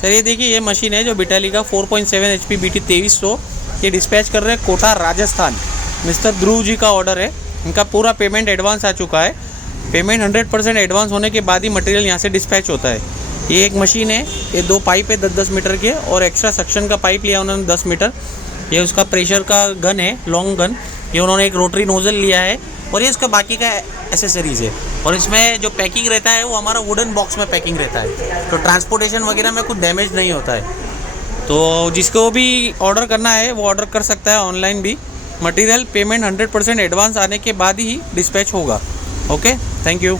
Sir ये देखिए ये मशीन है जो बिटाली का 4.7 HP BT 2300 ये डिस्पैच कर रहे हैं कोटा राजस्थान। मिस्टर ध्रुव जी का ऑर्डर है। इनका पूरा पेमेंट एडवांस आ चुका है। पेमेंट 100% एडवांस होने के बाद ही मटेरियल यहाँ से डिस्पैच होता है। ये एक मशीन है, ये 2 पाइप है 10-10 मीटर के और एक्स्ट्रा सक्शन का पाइप लिया उन्होंने 10 मीटर। ये उसका प्रेशर का गन है, लॉन्ग गन। ये उन्होंने एक रोटरी नोज़ल लिया है और ये इसका बाकी का एसेसरीज़ है। और इसमें जो पैकिंग रहता है वो हमारा वुडन बॉक्स में पैकिंग रहता है, तो ट्रांसपोर्टेशन वगैरह में कुछ डैमेज नहीं होता है। तो जिसको भी ऑर्डर करना है वो ऑर्डर कर सकता है ऑनलाइन भी। मटेरियल पेमेंट 100% एडवांस आने के बाद ही डिस्पैच होगा। Okay, thank you.